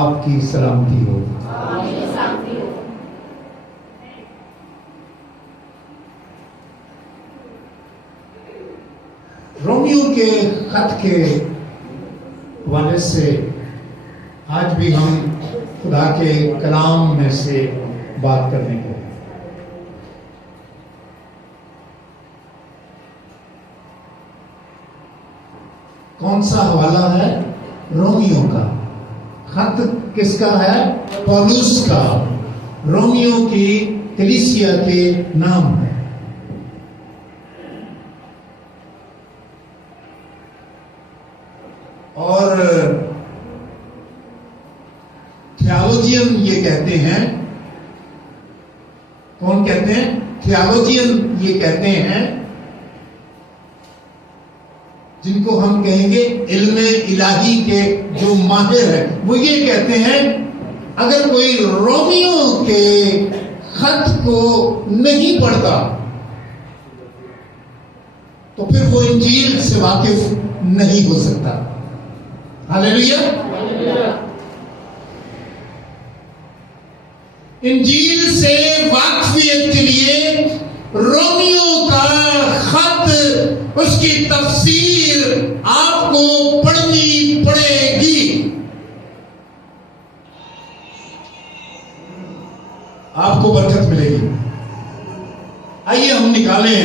आपकी सलामती हो। रोमियो के खत के हवाले से आज भी हम खुदा के कलाम में से बात करने को। कौन सा हवाला है? रोमियो का। खत किसका है? पौलुस का, रोमियो की कलीसिया के नाम है। और थियोलॉजियन ये कहते हैं, कौन कहते हैं? थियोलॉजियन ये कहते हैं, जिनको हम कहेंगे इल्मे इलाही के जो माहिर है, वो ये कहते हैं अगर कोई रोमियो के खत को नहीं पढ़ता तो फिर वो इंजील से वाकिफ नहीं हो सकता। हालेलुया। इंजील से वाकफियत के लिए रोमियो का खत, उसकी तफसीर आपको पढ़नी पड़ेगी। आपको बरकत मिलेगी। आइए हम निकालें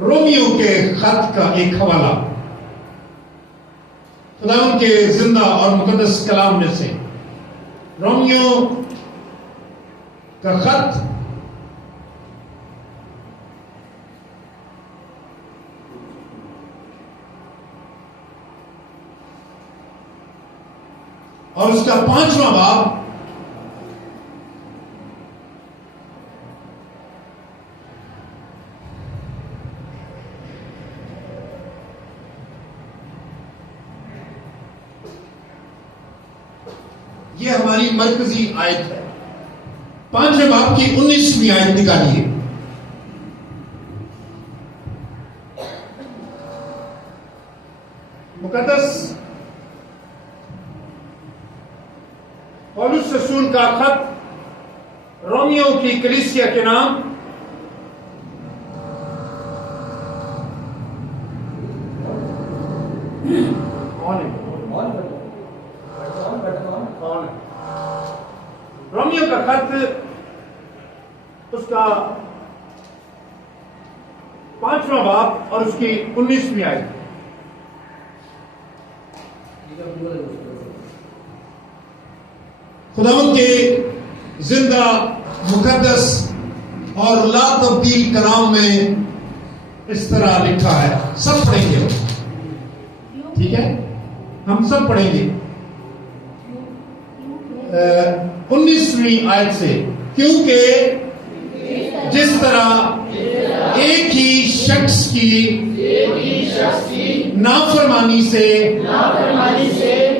रोमियो के खत का एक हवाला खुदावंद के जिंदा और मुकद्दस कलाम में से। रोमियो का खत और उसका 5वां बाब ये हमारी मरकजी आयत है। 5वें बाब की 19वीं आयत निकालिए। मुकद्दस पौलुस रसूल का खत रोमियो की कलीसिया के नाम। रोमियो का खत, उसका 5वां बाब और उसकी 19वीं आयत। खुदावंद के जिंदा मुकद्दस और ला तब्दील कलाम में इस तरह लिखा है। सब पढ़ेंगे, ठीक है? हम सब पढ़ेंगे 19वीं आयत से। क्योंकि जिस तरह एक ही शख्स की नाफरमानी से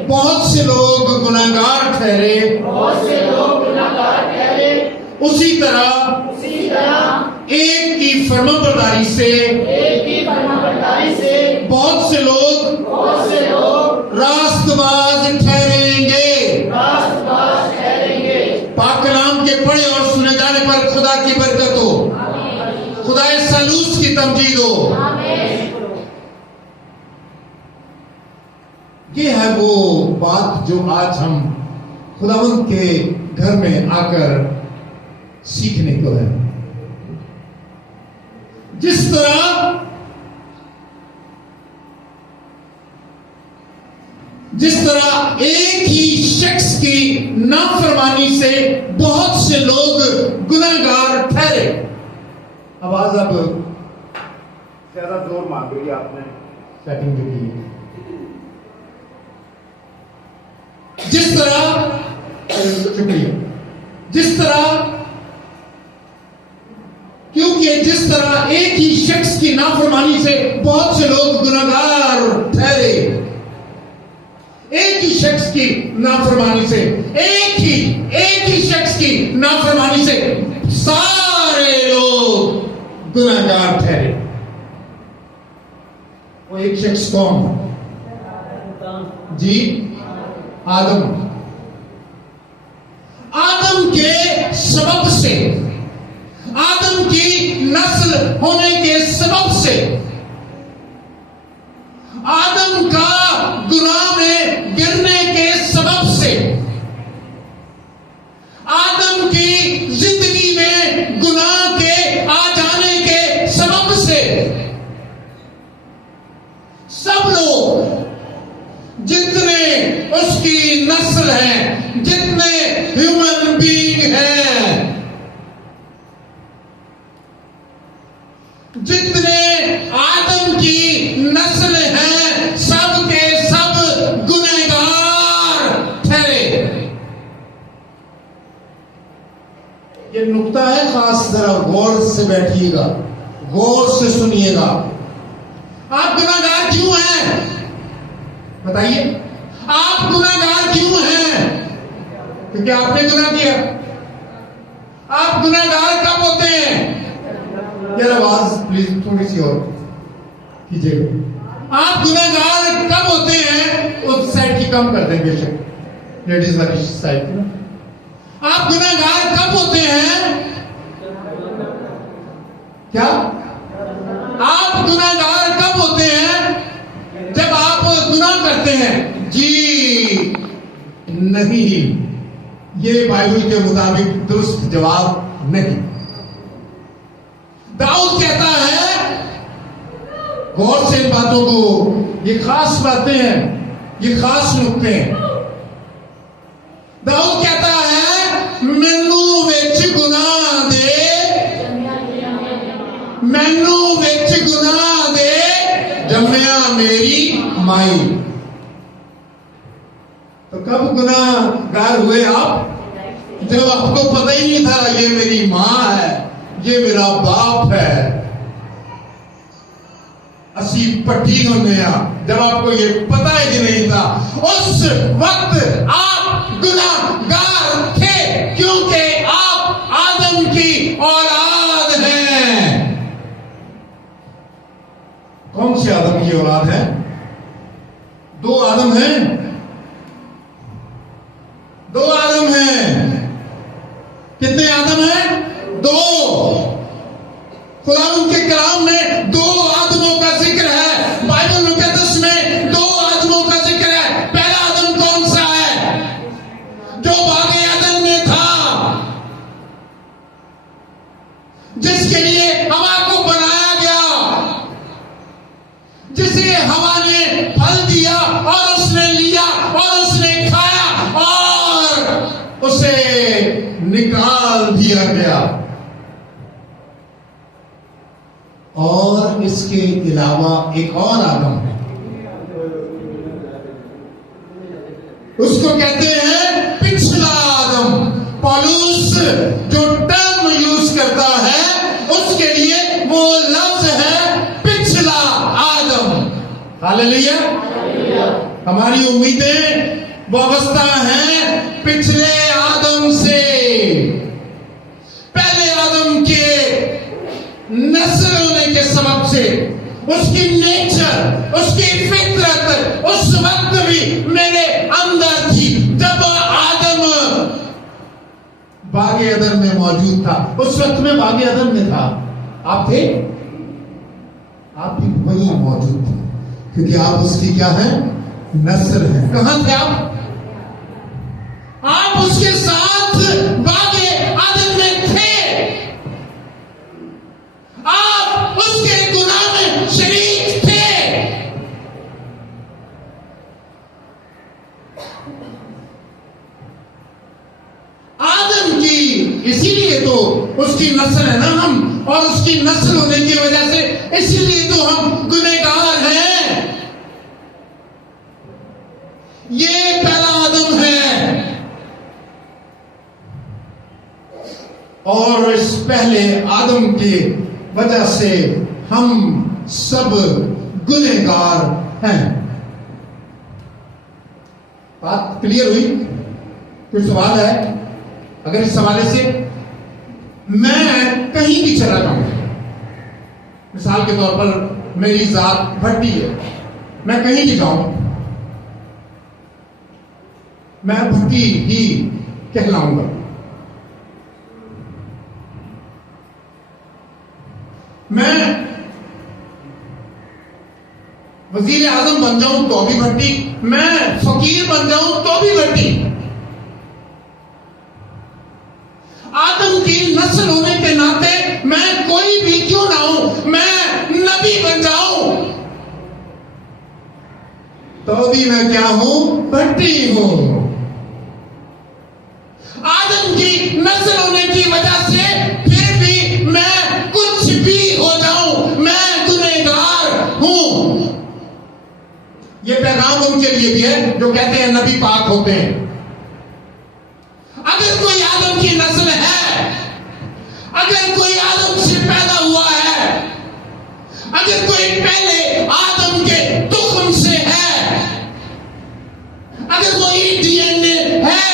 बहुत से लोग गुनाहगार ठहरे, उसी तरह एक की फरमाबरदारी से बहुत से लोग रास्तबाज ठहरेंगे। पाक कलाम के पढ़े और सुने जाने पर खुदा की बरकत हो, खुदा सलूस की तमजीद हो। ये है वो बात जो आज हम खुदावंद के घर में आकर सीखने को है। जिस तरह एक ही शख्स की नाफरमानी से बहुत से लोग गुनाहगार ठहरे। आवाज अब ज्यादा जोर मार रही है, आपने सेटिंग जो की। जिस तरह क्योंकि जिस तरह एक ही शख्स की नाफरमानी से बहुत से लोग गुनाहगार ठहरे, एक ही शख्स की नाफरमानी से, एक ही शख्स की नाफरमानी से सारे लोग गुनाहगार ठहरे। वो एक शख्स कौन जी? आदम। आदम के सबब से, आदम की नस्ल होने के सबब से, आदम का गुनाह में गिरने के सबब से, आदम की जिंदगी में गुनाह के आ जाने के सबब से सब लोग जितने उसकी नस्ल हैं, जितने ह्यूमन बीइंग हैं, जितने आदम की नस्ल हैं, सब के सब गुनहगार ठहरे। ये नुक्ता है खास, जरा गौर से बैठिएगा, गौर से सुनिएगा। आप गुनहगार क्यों हैं? बताइए, आप गुनहगार क्यों हैं? क्योंकि आपने गुनाह किया। आप गुनहगार कब होते हैं? यार आवाज प्लीज थोड़ी सी और कीजिएगा। आप गुनहगार कब होते हैं? उस साइड की कम कर देंगे, बेशक लेडीज वाली साइड की। आप गुनहगार कब होते हैं? क्या आप गुनहगार कब होते हैं? जब आप गुनाह करते हैं। जी नहीं, ये बाइबल के मुताबिक दुरुस्त जवाब नहीं। दाऊद कहता है, गौर से इन बातों को, ये खास बातें हैं, ये खास नुक्ते हैं। दाऊद कहता है, मैनू विच गुनाह दे, मैनू विच गुनाह दे, जम्मिया मेरी माई। तो कब गुनाहगार हुए आप? जब आपको पता ही नहीं था ये मेरी मां है, ये मेरा बाप है। असी पट्टी होने, जब आपको ये पता ही नहीं था, उस वक्त आप गुनाहगार थे, क्योंकि आप आदम की औलाद हैं। कौन से आदम की औलाद है? दो आदम हैं, दो आदम हैं। कितने आदम हैं? दो। कुरान के कलाम में दो आदमों का जिक्र है, बाइबल मुकद्दस में दो आदमों का जिक्र है। पहला आदम कौन सा है? जो बागे अदन में था, जिसके लिए हवा को बनाया गया, जिसे हवा ने फल दिया और उसने लिया और उसने खाया और उसे निकाल दिया गया। और इसके अलावा एक और आदम है, उसको कहते हैं पिछला आदम। पौलुस जो टर्म यूज करता है, उसके लिए वो लफ्ज है पिछला आदम। हालेलुया। हमारी उम्मीदें वाबस्ता हैं पिछले आदम से। पहले आदम के नस्ल होने के सबब से उसकी नेचर, उसकी फितरत उस वक्त भी मेरे अंदर थी। जब आदम बागे अदन में मौजूद था, उस वक्त में बागे अदन में था। आप थे, आप भी वही मौजूद थे, क्योंकि आप उसकी क्या है? नस्ल है। कहां थे आप? आप उसके साथ बागे अदन में थे। आप उसके गुनाह में शरीक थे। आदम की, इसीलिए तो उसकी नस्ल है ना हम, और उसकी नस्ल होने की वजह से इसीलिए तो हम गुनहगार हैं। ये पहला आदम है, और इस पहले आदम की वजह से हम सब गुनहगार हैं। बात क्लियर हुई? कोई सवाल है? अगर इस हवाले से मैं कहीं भी चला जाऊं, मिसाल के तौर पर मेरी जात भट्टी है, मैं कहीं भी जाऊं, मैं भट्टी ही कहलाऊंगा। मैं वजीर आजम बन जाऊं तो भी भट्टी, मैं फकीर बन जाऊं तो भी भट्टी। आदम की नस्ल होने के नाते मैं कोई भी क्यों ना हूं, मैं नबी बन जाऊं तो भी मैं क्या हूं, भट्टी हूं। आदम की नस्ल होने की वजह से फिर भी मैं कुछ भी हो जाऊं, मैं गुनहगार हूं। यह पैगाम उनके लिए भी है जो कहते हैं नबी पाक होते हैं। अगर कोई आदम की नस्ल है, अगर कोई आदम से पैदा हुआ है, अगर कोई पहले आदम के तुख्म से है, अगर कोई डीएनए है,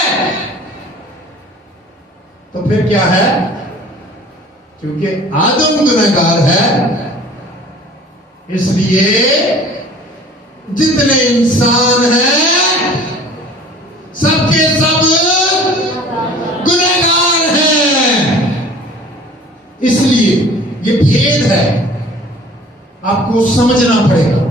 तो फिर क्या है? क्योंकि आदम गुनहगार है, इसलिए जितने इंसान हैं सबके सब गुनहगार हैं। इसलिए ये भेद है, आपको समझना पड़ेगा।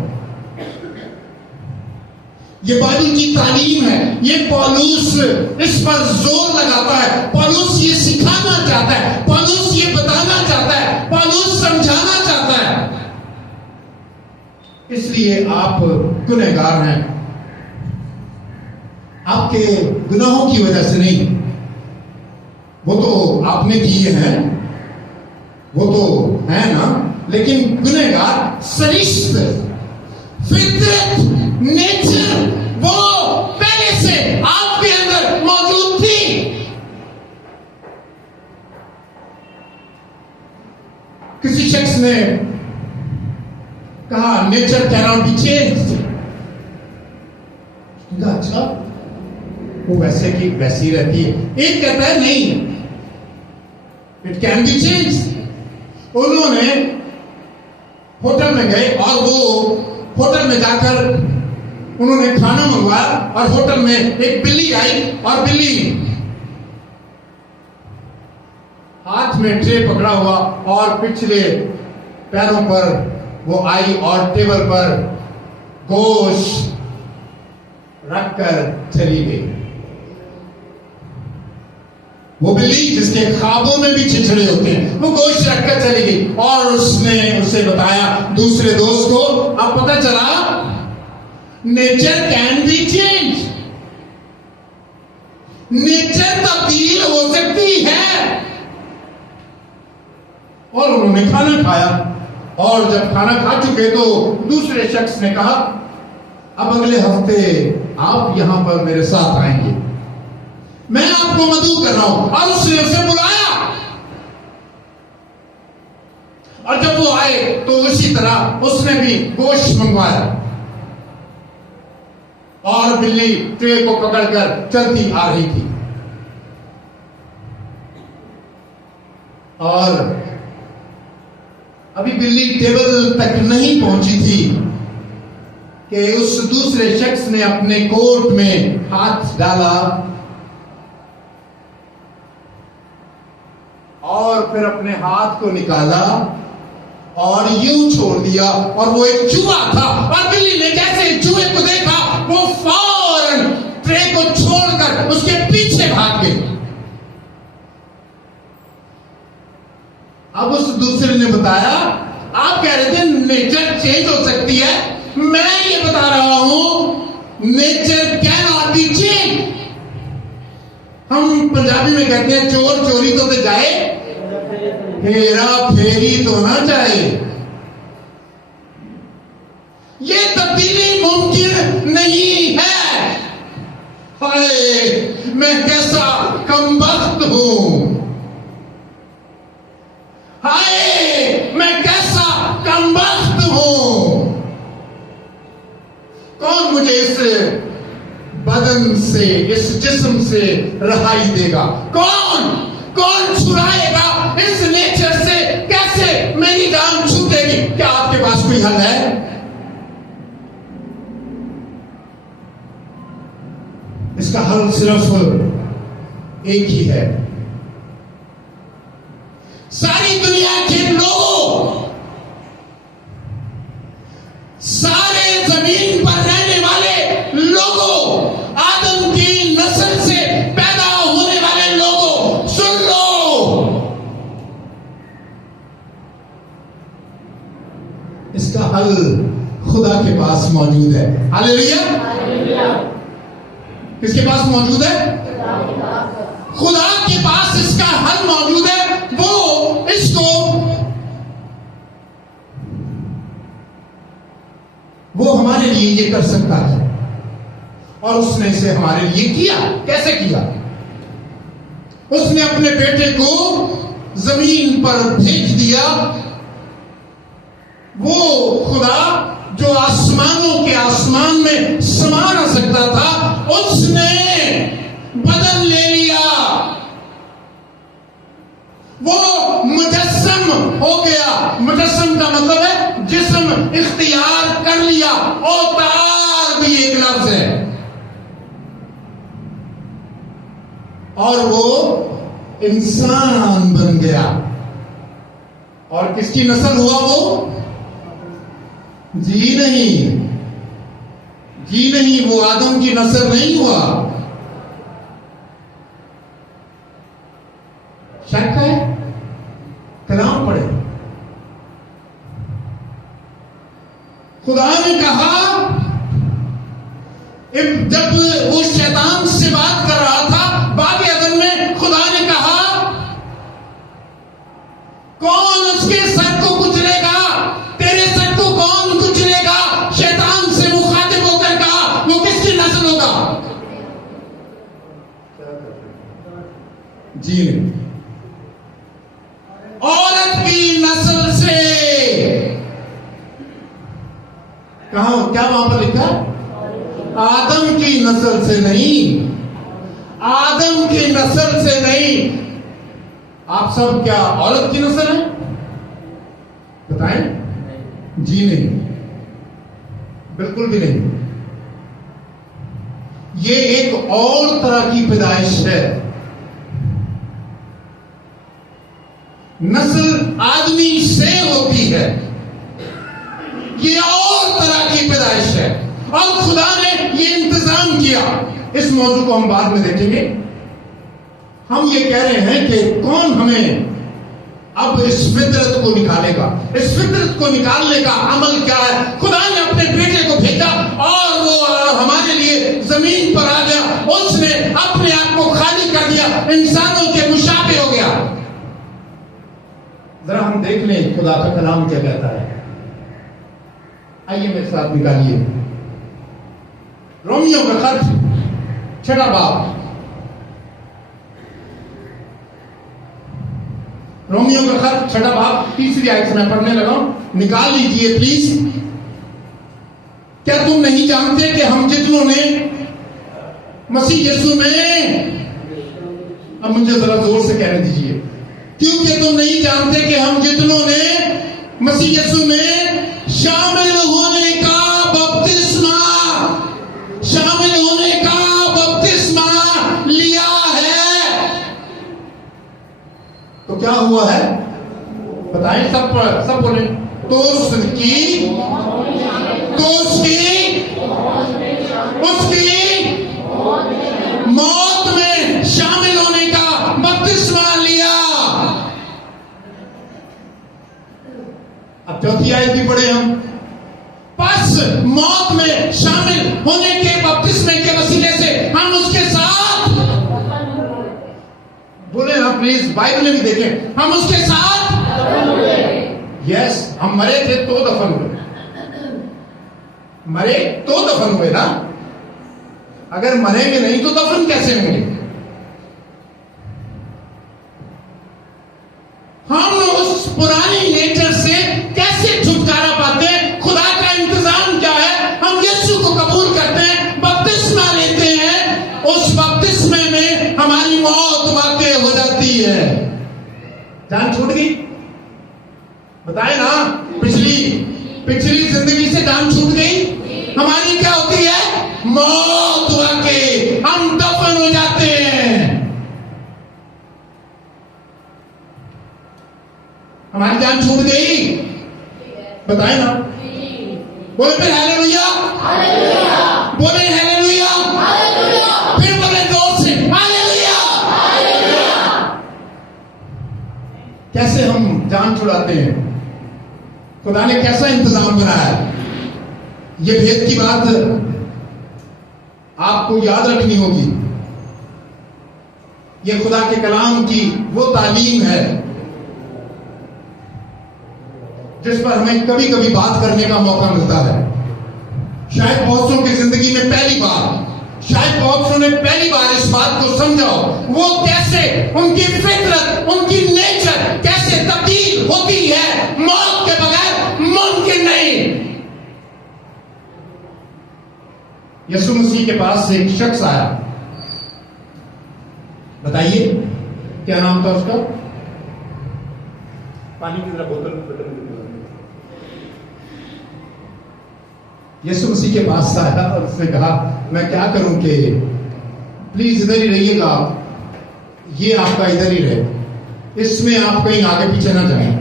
ये बाइबल की तालीम है। ये पौलुस इस पर जोर लगाता है। पौलुस ये सिखाना चाहता है, पौलुस ये बताना चाहता है, पौलुस समझाना चाहता है। इसलिए आप गुनहगार हैं, आपके गुनाहों की वजह से नहीं। वो तो आपने किए हैं, वो तो है ना, लेकिन गुनहगार सरिश्त, फितरत, नेचर वो पहले से आपके अंदर मौजूद थी। किसी शख्स ने कहा नेचर कैनॉट बी चेंज्ड। अच्छा, वो वैसे की वैसी रहती है। एक कहता है नहीं, इट कैन बी चेंज्ड। उन्होंने होटल में गए और वो होटल में जाकर उन्होंने खाना मंगवाया और होटल में एक बिल्ली आई और बिल्ली हाथ में ट्रे पकड़ा हुआ और पिछले पैरों पर वो आई और टेबल पर गोश्त रखकर चली गई। वो बिल्ली जिसके ख्वाबों में भी छिछड़े होते हैं, वो गोश्त रखकर चली गई और उसने उसे बताया दूसरे दोस्त को। अब पता चला nature can be change, nature तब्दील हो सकती है। और उन्होंने खाना खाया और जब खाना खा चुके तो दूसरे शख्स ने कहा अब अगले हफ्ते आप यहां पर मेरे साथ आएंगे, मैं आपको मदऊ कर रहा हूं। और उसने उसे बुलाया और जब वो आए तो उसी तरह उसने भी गोश्त मंगवाया और बिल्ली ट्रे को पकड़कर चलती आ रही थी। और अभी बिल्ली टेबल तक नहीं पहुंची थी कि उस दूसरे शख्स ने अपने कोट में हाथ डाला और फिर अपने हाथ को निकाला और यूं छोड़ दिया और वो एक चूहा था। और बिल्ली ने जैसे चूहे को देखा वो फौरन ट्रे को छोड़कर उसके पीछे भाग गई। अब उस दूसरे ने बताया आप कह रहे थे नेचर चेंज हो सकती है, मैं ये बता रहा हूं nature can not be change. हम पंजाबी में कहते हैं चोर चोरी तो जाए, हेरा फेरी तो ना जाए। ये तब्दीली मुमकिन नहीं है। हाय मैं कैसा कमबख्त हूं, हाय मैं कैसा कमबख्त हूं। कौन मुझे इस बदन से, इस जिस्म से रहाई देगा? कौन कौन छुड़ाएगा इस नेचर से? कैसे मेरी जान छूटेगी? क्या आपके पास कोई हल है? इसका हल सिर्फ एक ही है। सारी दुनिया के लोगों सारे जमीन पर रहने वाले लोगों, आदम की नस्ल से पैदा होने वाले लोगों, सुन लो, इसका हल खुदा के पास मौजूद है। हालेलुया। किसके पास मौजूद है? खुदा के पास इसका हल मौजूद है। वो इसको, वो हमारे लिए ये कर सकता है और उसने इसे हमारे लिए किया। कैसे किया? उसने अपने बेटे को जमीन पर भेज दिया। वो खुदा जो आसमानों के आसमान में समा ना सकता था, उसने बदन ले लिया। वो मुजस्सम हो गया। मुजस्सम का मतलब है जिस्म इख्तियार कर लिया। अवतार भी एक लफ्ज है। और वो इंसान बन गया। और किसकी नस्ल हुआ वो? जी नहीं, वो आदम की नस्ल नहीं हुआ। शक है? कलाम पढ़े। खुदा ने कहा, जब वो शैतान से बात कर रहा था बाग अदन में, खुदा ने कहा, कौन उसके सर को कुचलेगा? तेरे सर को कौन कुचलेगा? शैतान से मुखातिब होकर कहा, वो किसकी नस्ल होगा? जी नहीं, औरत की नस्ल से। कहा? क्या वहां पर लिखा? आदम की नस्ल से नहीं, आदम की नस्ल से नहीं। आप सब क्या औरत की नस्ल है? बताएं। जी नहीं, बिल्कुल भी नहीं। ये एक और तरह की पैदाइश है। नस्ल आदमी से होती है, ये और तरह की पैदाइश है। और खुदा ने ये इंतजाम किया। इस मौजू को हम बाद में देखेंगे। हम ये कह रहे हैं कि कौन हमें अब इस फितरत को निकालेगा। इस फितरत को निकालने का अमल क्या है? खुदा ने अपने बेटे को भेजा और वो हमारे लिए जमीन पर आ गया। उसने अपने आप को खाली कर दिया, इंसानों के मुशाबे हो गया। जरा हम देख लें खुदा का कलाम क्या कहता है। आइए मेरे साथ निकालिए रोमियो का खत 6 बाब। रोमियो का खत 6 बाब 3 आयत से मैं पढ़ने लगा हूं। निकाल लीजिए प्लीज। क्या तुम नहीं जानते कि हम जितनों ने मसीह यीशु में, अब मुझे जरा जोर से कहने दीजिए, क्योंकि तुम नहीं जानते कि हम जितनों ने मसीह यीशु में शामिल होने का बपतिस्मा लिया है, तो क्या हुआ है? बताएं सब बोले। तो उसकी मौत में शामिल होने का बपतिस्मा लिया। अब चौथी आयत भी पढ़े हम। बस मौत में शामिल होने के बपतिस्मे के वसीले से हम उसके साथ, बोले ना प्लीज, बाइबल में भी देखें, हम उसके साथ, यस, हम मरे थे तो दफन हुए। मरे तो दफन हुए ना। अगर मरेंगे नहीं तो दफन कैसे होंगे? हम उस पुरानी नेचर से कैसे छुटकारा पाते हैं? खुदा का इंतजाम क्या है? हम यीशु को कबूल करते हैं, बपतिस्मा लेते हैं। उस बपतिस्मे में हमारी मौत वाकई हो जाती है। जान छूट गई? बताए ना, पिछली जिंदगी से जान छूट गई। हमारी क्या होती है? मौत वाकई, हम दफन हो जाते हैं। हमारी जान छूट गई। बताए ना, बोले फिर हालेलुया, हालेलुया, बोले हालेलुया, हालेलुया, फिर बोले जोर से हालेलुया। हालेलुया। कैसे हम जान छुड़ाते हैं, खुदा ने कैसा इंतजाम बनाया है, ये भेद की बात आपको याद रखनी होगी। ये खुदा के कलाम की वो तालीम है जिस पर हमें कभी कभी बात करने का मौका मिलता है। शायद बहुतों की जिंदगी में पहली बार, शायद बहुतों ने पहली बार इस बात को समझा, वो कैसे उनकी फितरत, उनकी नेचर कैसे तब्दील होती है, मौत के बगैर मुमकिन नहीं। यीशु मसीह के पास से एक शख्स आया, बताइए क्या नाम था उसका? पानी की तरह बोतल यीशु मसीह के पास आया और उसने कहा मैं क्या करूं कि प्लीज इधर ही रहिएगा, ये आपका इधर ही रहे, इसमें आप कहीं आगे पीछे ना जाएं,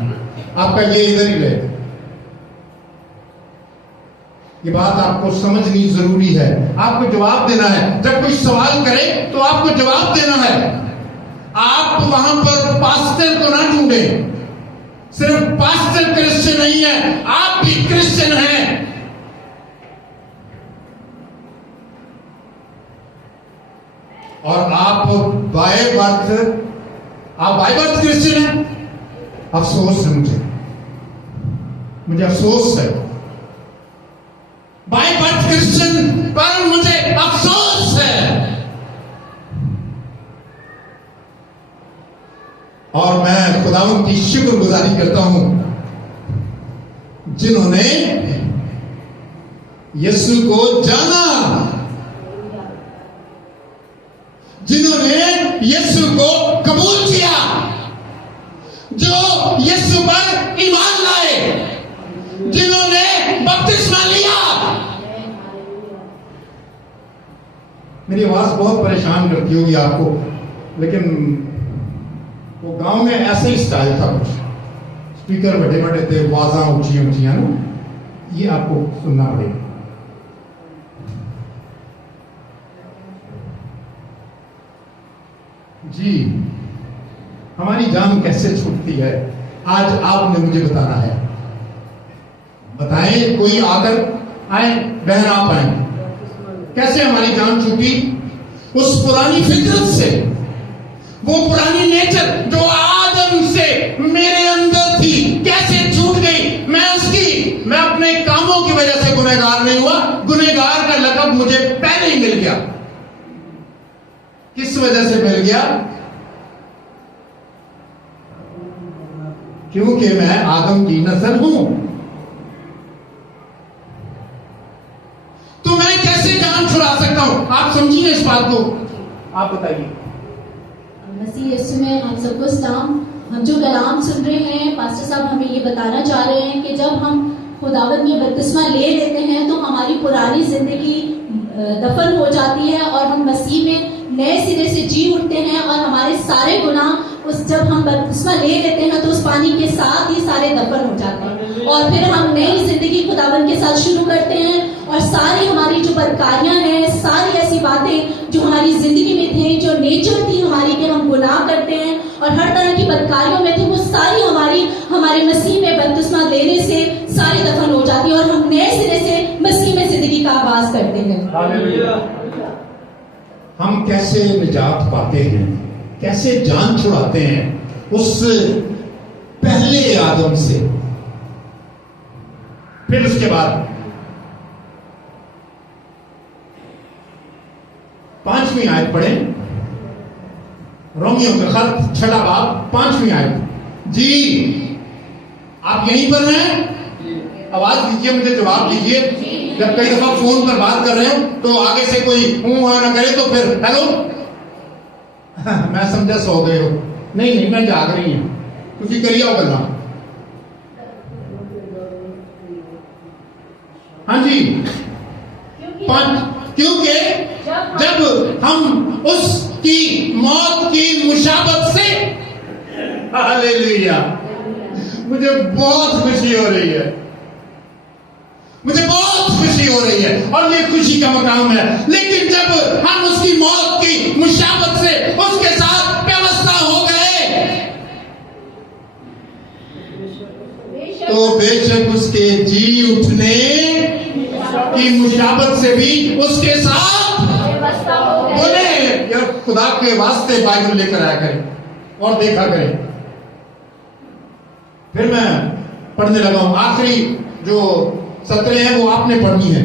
आपका ये इधर ही रहे। ये बात आपको समझनी जरूरी है, आपको जवाब देना है। जब कोई सवाल करे तो आपको जवाब देना है। आप वहां पर पास्टर को ना ढूंढे, सिर्फ पास्टर क्रिश्चियन नहीं है, आप भी क्रिश्चियन हैं। और आप बाय बर्थ क्रिश्चियन हैं। अफसोस है, मुझे अफसोस है, बाय बर्थ क्रिश्चियन पर मुझे अफसोस है। और मैं खुदावंद की शुक्रगुजारी करता हूं जिन्होंने यीशु को जाना, जिन्होंने यीशु को कबूल किया, जो यीशु पर ईमान लाए, जिन्होंने बपतिस्मा लिया। मेरी आवाज बहुत परेशान करती होगी आपको, लेकिन वो गांव में ऐसे ही स्टाइल था, कुछ स्पीकर बड़े बड़े थे, आवाज़ां ऊंची ऊंची ना, ये आपको सुनना पड़ेगा। जी, हमारी जान कैसे छूटती है, आज आपने मुझे बताना है। बताएं, कोई आकर आए, बहन आप आए, कैसे हमारी जान छूटी? उस पुरानी फितरत से, वो पुरानी नेचर जो आदम से मेरे अंदर थी, कैसे छूट गई? मैं अपने कामों की वजह से गुनहगार नहीं हुआ, गुनहगार का लक़ब मुझे पहले ही मिल गया। किस वजह से मिल गया? क्योंकि मैं आदम की नस्ल हूं। तो मैं कैसे जान छुड़ा सकता हूं? आप समझिए इस बात को, आप बताइए। मसीह यीशु में हम सबको सलाम। हम जो कलाम सुन रहे हैं, पास्टर साहब हमें ये बताना चाह रहे हैं कि जब हम खुदावंद में बपतिस्मा ले लेते हैं तो हमारी पुरानी जिंदगी दफन हो जाती है और हम मसीह में नए सिरे से जी उठते हैं, और हमारे सारे गुनाह उस जब हम बपतिस्मा ले लेते हैं तो उस पानी के साथ ही सारे दफन हो जाते हैं, और फिर हम नई जिंदगी खुदावंद के साथ शुरू करते हैं। और सारी हमारी जो बदकारियां हैं, सारी ऐसी बातें जो हमारी जिंदगी में थे, जो नेचर थी हमारी कि हम गुनाह करते हैं और हर तरह की बदकारियों में थे, वो सारी हमारे मसीह में बपतिस्मा लेने से सारी दफन हो जाती है और हम नए सिरे से मसीह में जिंदगी का आगाज करते हैं। हम कैसे निजात पाते हैं, कैसे जान छुड़ाते हैं उस पहले आदम से? फिर उसके बाद 5वीं आयत पढ़े, रोमियो का खत 6 बाब 5वीं आयत। जी, आप यहीं पर हैं? आवाज दीजिए, मुझे जवाब दीजिए। जब कई दफा फोन पर बात कर रहे हो तो आगे से कोई ना करे तो फिर हेलो मैं समझा सो गए हो। नहीं, मैं जाग रही हूं, तुझी करिए हो गल्ला। हाँ जी, क्योंकि जब हम उसकी मौत की मुशाबत से, हालेलुया, मुझे बहुत खुशी हो रही है, मुझे बहुत हो रही है और ये खुशी का मकाम है। लेकिन जब हम उसकी मौत की मुशाबत से उसके साथ व्यवस्था हो गए, तो बेशक उसके जी उठने की मुशाबत से भी उसके साथ बोले। यार खुदा के वास्ते बाइबल लेकर आया करें और देखा करें। फिर मैं पढ़ने लगा हूं, आखिरी जो सत्रें हैं वो आपने पढ़नी है,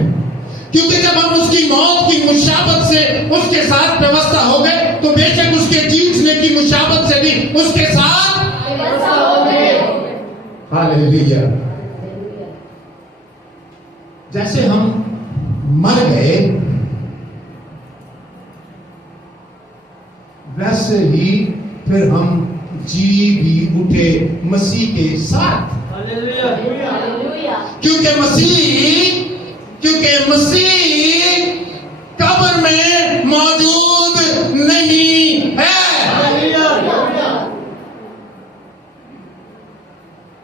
क्योंकि जब हम उसकी मौत की मुशाबत से उसके साथ व्यवस्था हो गए, तो बेशक उसके जीतने की मुशाबत से भी उसके साथ व्यवस्था हो गए। हालेलुया। जैसे हम मर गए, वैसे ही फिर हम जी भी उठे मसीह के साथ। क्योंकि मसीह कब्र में मौजूद नहीं है।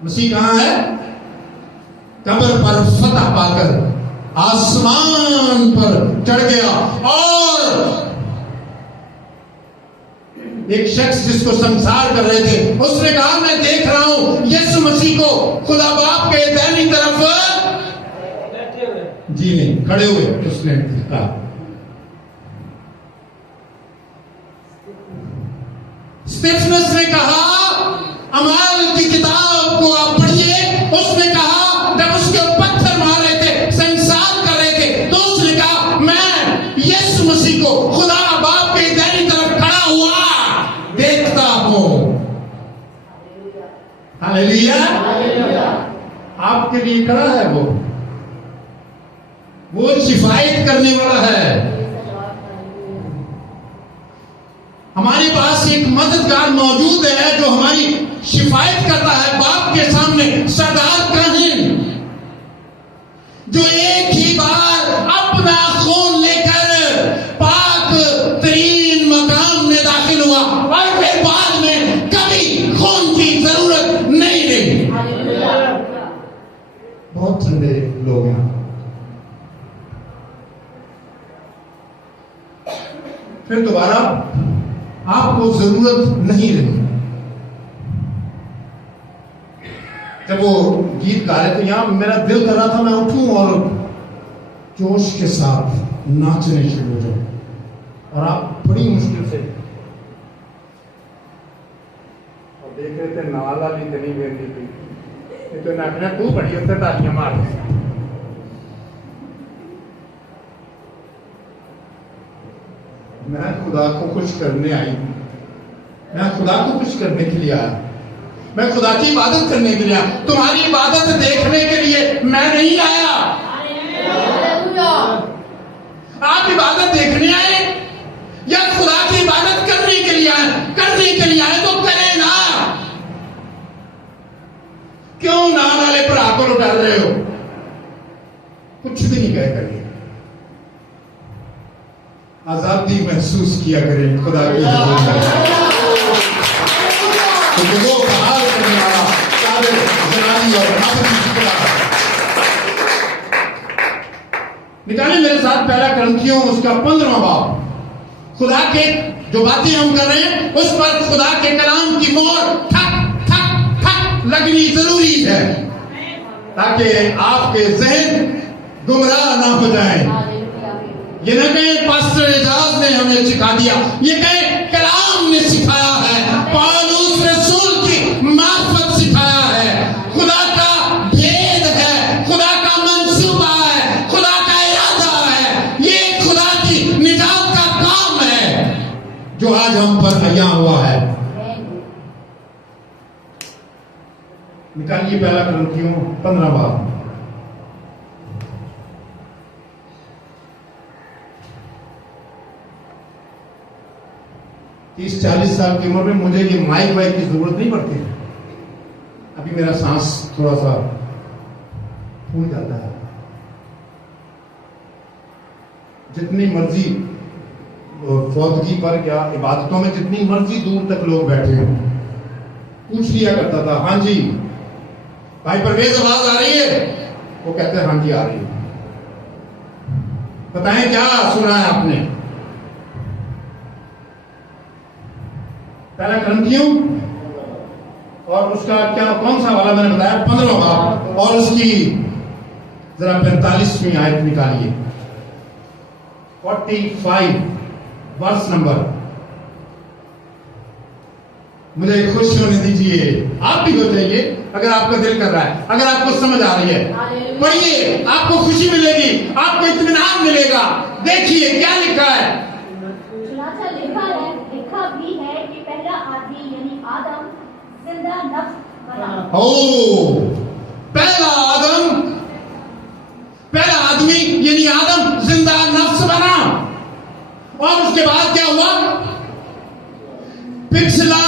मसीह कहां है? कब्र पर फतह पाकर आसमान पर चढ़ गया। और एक शख्स जिसको संसार कर रहे थे, उसने कहा मैं देख रहा हूं यीशु मसीह को खुदा बाप के दाहिनी तरफ जी नहीं खड़े हुए। उसने कहा, स्टेफनस ने कहा, अमाल की किताब को आप पढ़िए। उसने कहा जब उसके पत्थर मार रहे थे, संसार कर रहे थे, तो उसने कहा मैं यीशु मसीह को खुदा बाप के दाहिनी तरफ खड़ा हुआ देखता हूं। हालेलुया। आपके लिए खड़ा है वो शिफायत करने वाला है। हमारे पास एक मददगार मौजूद है जो हमारी शिफायत करता है बाप के सामने। सरदार काहिन जो एक ही बार अपना खून लेकर पाक तरीन मकाम में दाखिल हुआ और फिर बाद में कभी खून की जरूरत नहीं रही। बहुत ठंडे लोग हैं। फिर दोबारा आपको जरूरत नहीं रही। जब वो गीत गा रहे थे, यहां मेरा दिल कर रहा था मैं उठूं और जोश के साथ नाचने शुरू हो जाऊं, और आप बड़ी मुश्किल से और देख रहे थे नाला भी इतनी बेंदी थी, तो नाचना तू बड़ी होते तालियां मार। मैं खुदा को खुश करने आई, मैं खुदा को खुश करने के लिए आया, मैं खुदा की इबादत करने के लिए आया। तुम्हारी इबादत देखने के लिए मैं नहीं आया। आप इबादत देखने आए या खुदा की इबादत करने के लिए आए? करने के लिए आए तो करें ना। क्यों ना वाले पर हाथों उठा रहे हो? कुछ भी नहीं कहे करिए। आजादी महसूस किया करें खुदा की क्योंकि वो बहाल करने वाला सारे जनानी और निकाले मेरे साथ पहला ग्रंथियों उसका 15वां बाब। खुदा के जो बातें हम कर रहे हैं उस पर खुदा के कलाम की मोहर ठक ठक ठक लगनी जरूरी है, ताकि आपके जहन गुमराह ना हो जाए। ये न कहें पास्टर एजाज ने हमें सिखा दिया, ये कहें कलाम ने सिखाया है, पौलुस रसूल की मार्फत सिखाया है। खुदा का भेद है, खुदा का मंसूबा है, खुदा का इरादा है। ये खुदा की निजात का काम है जो आज हम पर अया हुआ है। निकालिए पहला ग्रंथियों 15 बाब। 30-40 साल की उम्र में मुझे ये माइक वाइक की जरूरत नहीं पड़ती। अभी मेरा सांस थोड़ा सा फूल जाता है। जितनी मर्जी फौतगी पर क्या इबादतों में जितनी मर्जी दूर तक लोग बैठे हो, पूछ लिया करता था, हाँ जी भाई परवेज आवाज आ रही है? वो कहते हैं हाँ जी आ रही है। बताएं क्या सुना है आपने? पहला ग्रंथियों और उसका क्या कौन सा वाला मैंने बताया 15वां बाब और उसकी जरा 45वीं आयत निकालिए 45 वर्ष नंबर। मुझे खुश होने दीजिए, आप भी हो जाइए अगर आपका दिल कर रहा है, अगर आपको समझ आ रही है पढ़िए, आपको खुशी मिलेगी, आपको इत्मीनान मिलेगा। देखिए क्या लिखा है। लिखा भी है कि पहला आदमी यानी आदम जिंदा नफ्स बना। ओ, पहला आदमी यानी आदम जिंदा नफ्स बना। और उसके बाद क्या हुआ? पिछला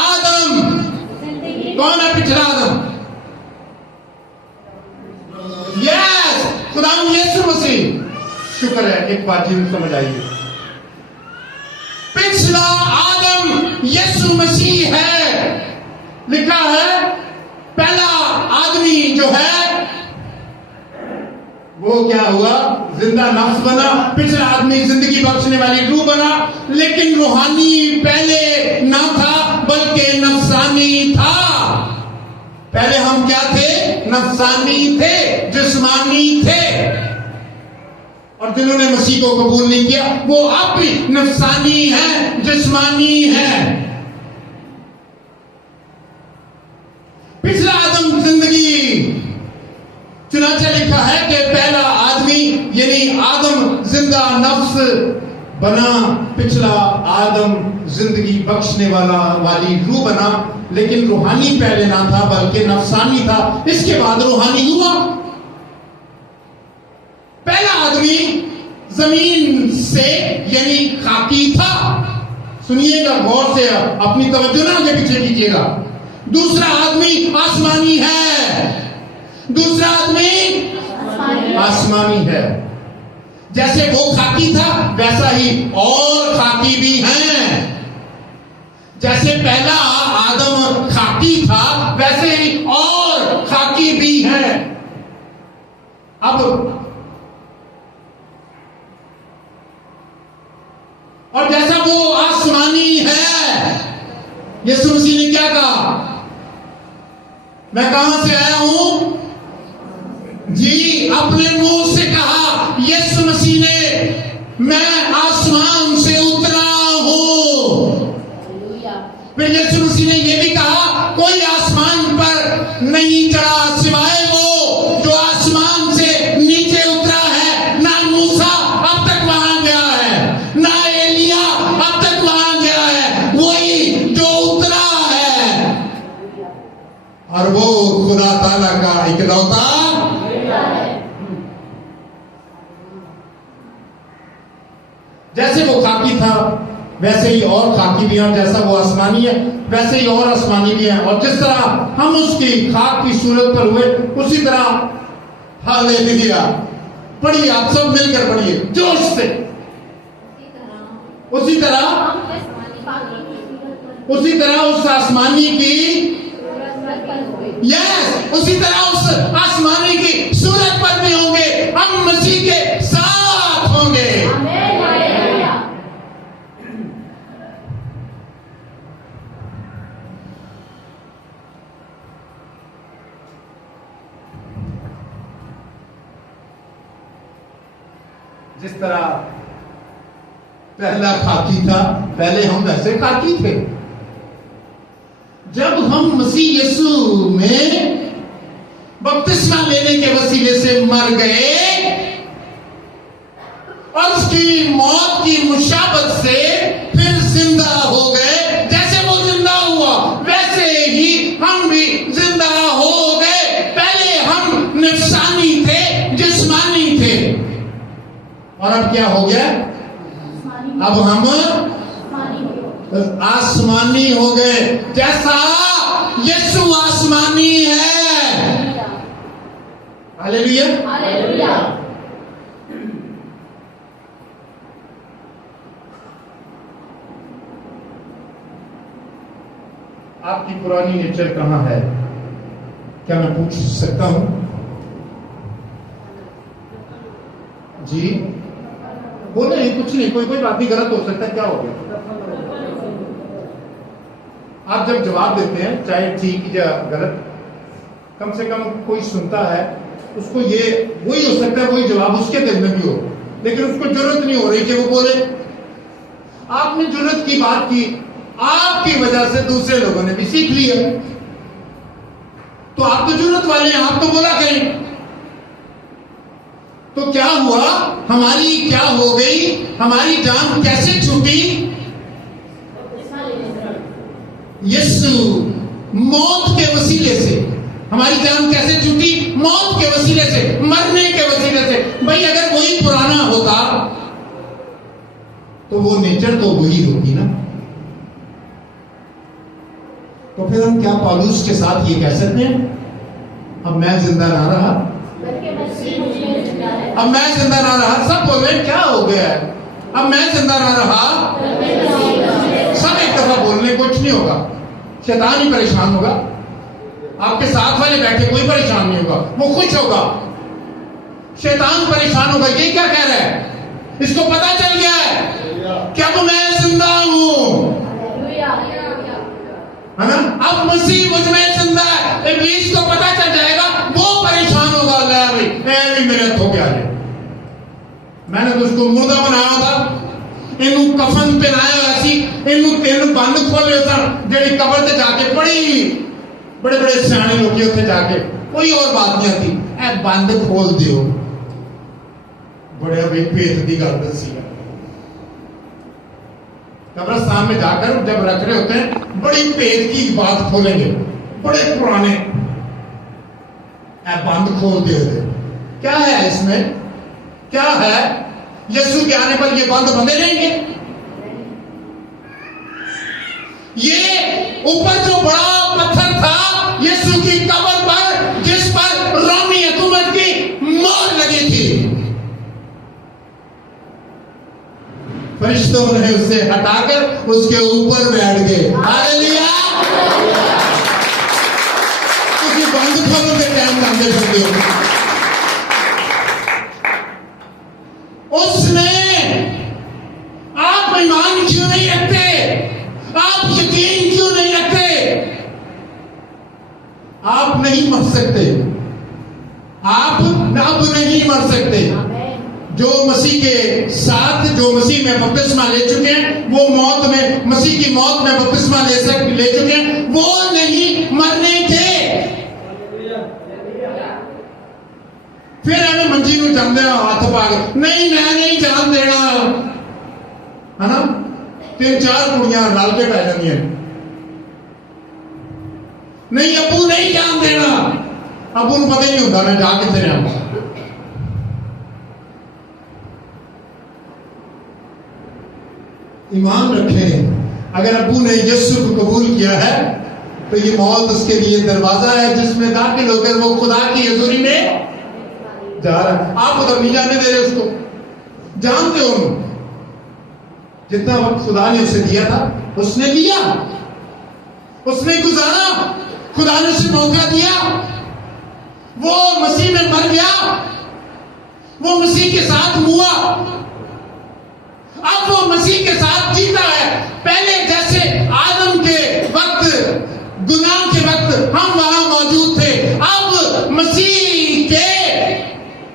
आदम, कौन है पिछला आदम? यस, खुदाम यीशु मसीह। शुक्र है, एक बात जी समझ आइए। पिछला आदम यीशु मसीह है। लिखा है पहला आदमी जो है वो क्या हुआ? जिंदा नफ्स बना। पिछला आदमी जिंदगी बख्शने वाली रूह बना। लेकिन रूहानी पहले ना था बल्कि नफसानी था। पहले हम क्या थे? नफसानी थे, जिस्मानी थे। और जिन्होंने मसीह को कबूल नहीं किया वो अब भी नफसानी है, जिस्मानी है। पिछला आदम जिंदगी चुनाचा लिखा है कि पहला आदमी यानी आदम जिंदा नफ्स बना। पिछला आदम जिंदगी बख्शने वाली रूह बना। लेकिन रूहानी पहले ना था बल्कि नफसानी था। इसके बाद रूहानी हुआ। पहला आदमी जमीन से यानी खाकी था। सुनिएगा गौर से, अपनी तवज्जो ना आगे पीछे कीजिएगा। दूसरा आदमी आसमानी है। दूसरा आदमी आसमानी है। जैसे वो खाकी था वैसा ही और खाकी भी हैं। जैसे पहला आदम खाकी था वैसे ही और खाकी भी हैं। अब और जैसा वो आसमानी है, यीशु मसीह ने क्या कहा? मैं कहां से आया हूं? जी, अपने मुंह से कहा यीशु मसीह ने, मैं आसमान से उतरा हूं। फिर यीशु मसीह ने यह भी कहा कोई आसमान पर नहीं चढ़ा सिवाय वो जो आसमान से नीचे उतरा है। ना मूसा अब तक वहां गया है, ना एलिया अब तक वहां गया है, वही जो उतरा है। और वो खुदा ताला का इकलौता जैसे वो खाकी था वैसे ही और खाकी भी है। जैसा वो आसमानी है वैसे ही और आसमानी भी है। और जिस तरह हम उसकी खाक की सूरत पर हुए उसी तरह हालेलुया। पढ़िए, आप सब मिलकर पढ़िए जोश से। उसी तरह उस आसमानी की यस, उसी तरह उस आसमानी की सूरत पर भी होंगे। हम मसीह के साथ होंगे। जिस तरह पहला खाकी था, पहले हम वैसे खाकी थे। जब हम मसीह यीशु में बपतिस्मा लेने के वसीले से मर गए और उसकी मौत की मुशाबत से फिर जिंदा हो गए। जैसे वो जिंदा हुआ वैसे ही हम भी जिंदा हो गए। पहले हम नफसानी थे, जिस्मानी थे, और अब क्या हो गया? अब हम आसमानी हो गए। जैसा यीशु आसमानी है। Hallelujah, hallelujah. आपकी पुरानी नेचर कहां है? क्या मैं पूछ सकता हूं? जी, बोले नहीं, कुछ नहीं, कोई बात नहीं, गलत हो सकता है, क्या हो गया? आप जब जवाब देते हैं, चाहे ठीक या गलत, कम से कम कोई सुनता है, उसको ये वही हो सकता है, वही जवाब उसके दिल में भी हो, लेकिन उसको जरूरत नहीं हो रही कि वो बोले। आपने जरूरत की बात की, आपकी वजह से दूसरे लोगों ने भी सीख लिया, तो आप तो जरूरत वाले हैं, आप तो बोला करें। तो क्या हुआ, हमारी क्या हो गई, हमारी जान कैसे छूटी? यीशु मौत के वसीले से हमारी जान कैसे छूटी? मौत के वसीले से, मरने के वसीले से। भाई अगर वही पुराना होता तो वो नेचर तो वही होती ना। तो फिर हम क्या पौलुस के साथ ये कह सकते हैं, अब मैं जिंदा ना रहा, अब मैं जिंदा ना रहा। सब बोल रहे क्या हो गया है, अब मैं जिंदा ना रहा। सब एक दफा बोलने, कुछ नहीं होगा, शैतान ही परेशान होगा, आपके साथ वाले बैठे कोई परेशान नहीं होगा, वो खुश होगा। शैतान परेशान होगा, ये क्या कह रहा है, इसको पता चल गया है कि अब मैं जिंदा हूं, है ना। अब मसीह मुझ में जिंदा है, इब्लीस को पता चल जाएगा, वो परेशान होगा, ले भाई भी मेरे हथों के आ जाए। मैंने तो उसको मुर्दा बनाया था, इनू कफन पहनाया ऐसी, इनू तीन बंद खोले सन, जेडी कबर से जाके बड़े बड़े सियाने लोग उत्थे जाके कोई और बात नहीं आती, ए बंद खोल दियो, बड़े भेत की गल दसी है। कब्रस्तान में जाकर जब रख रहे होते हैं, बड़ी भेद की बात खोलेंगे, बड़े पुराने, ए बंद खोल दिए। क्या है इसमें, क्या है? यीशु के आने पर ये बंद बंधे रहेंगे। ये ऊपर जो बड़ा पत्थर था यीशु की कब्र पर, जिस पर रोमी हुकूमत की मोहर लगी थी, फरिश्तों ने उसे हटाकर उसके ऊपर बैठ गए। हालेलुया। उसी बंद खोलों के टाइम कांदे फिरते हो। उसने, आप ईमान क्यों नहीं रखते, आप यकीन क्यों नहीं रखते? आप नहीं मर सकते, आप अब नहीं मर सकते। जो मसीह के साथ, जो मसीह में बपतिस्मा ले चुके हैं, वो मौत में, मसीह की मौत में बपतिस्मा ले चुके हैं, वो नहीं मरने के। फिर एवं मंजी में जाते हाथ पा के, नहीं मैं नहीं जान देना, है ना। 3-4 कुड़ियां रल के पै जाती, नहीं अबू नहीं जान देना, अबू को पता ही नहीं होता मैं जा कितने रहा। ईमान रखें, अगर अबू ने यीशु को कबूल किया है तो ये मौत उसके लिए दरवाजा है जिसमें दाखिल होकर वो खुदा की हजूरी में जा रहा है। आप उधर नहीं जाने दे रहे उसको, जानते हो जितना वक्त खुदा ने उसे दिया था उसने लिया, उसने गुजारा, खुदा ने उसे मौका दिया, वो मसीह में मर गया, वो मसीह के साथ हुआ, अब वो मसीह के साथ जीता है। पहले जैसे आदम के वक्त, गुनाह के वक्त हम वहां मौजूद थे, अब मसीह के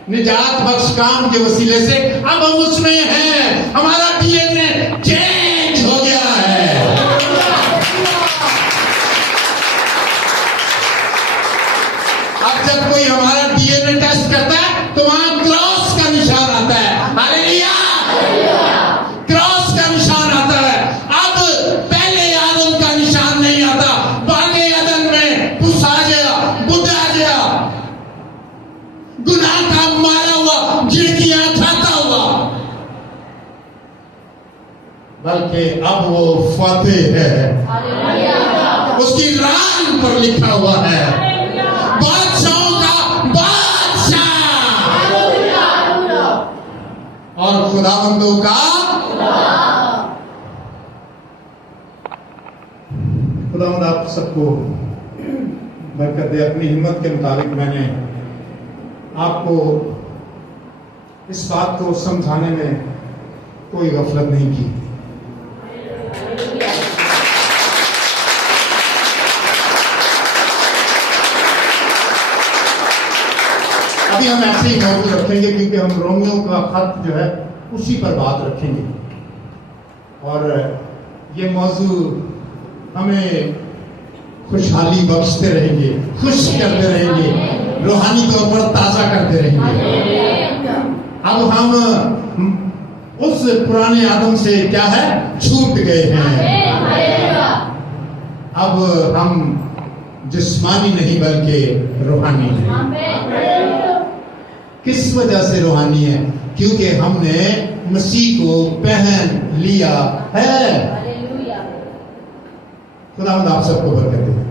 निजात बख्श काम के वसीले से अब हम उसमें हैं, हमारा डीएनए चेंज हो गया है। अब जब कोई हमारा डीएनए टेस्ट करता है तो वहां क्रॉस का निशान आता है। हालेलुया, क्रॉस का निशान आता है। अब पहले आदम का निशान नहीं आता, बागे आदम में पुसा गया, बुढ़ा गया, गुनाह का मारा हुआ, जिंदगियां खाता हुआ, बल्कि अब वो फतेह है, उसकी रान पर लिखा हुआ है, बादशाहों का बादशाह और खुदावंदों का खुदावंद। आप सबको बरकत दे। अपनी हिम्मत के मुताबिक मैंने आपको इस बात को समझाने में कोई गफलत नहीं की। अभी हम ऐसे ही मौजूद रखेंगे क्योंकि हम रोमियो का खत जो है उसी पर बात रखेंगे और ये मौजू हमें खुशहाली बख्शते रहेंगे, खुश करते रहेंगे, रूहानी तौर पर ताजा करते रहेंगे। अब हम उस पुराने आदम से क्या है छूट गए हैं। अब हम जिस्मानी नहीं बल्कि रूहानी हैं। किस वजह से रूहानी है? क्योंकि हमने मसीह को पहन लिया है। खुदा आप सबको बरकत दे।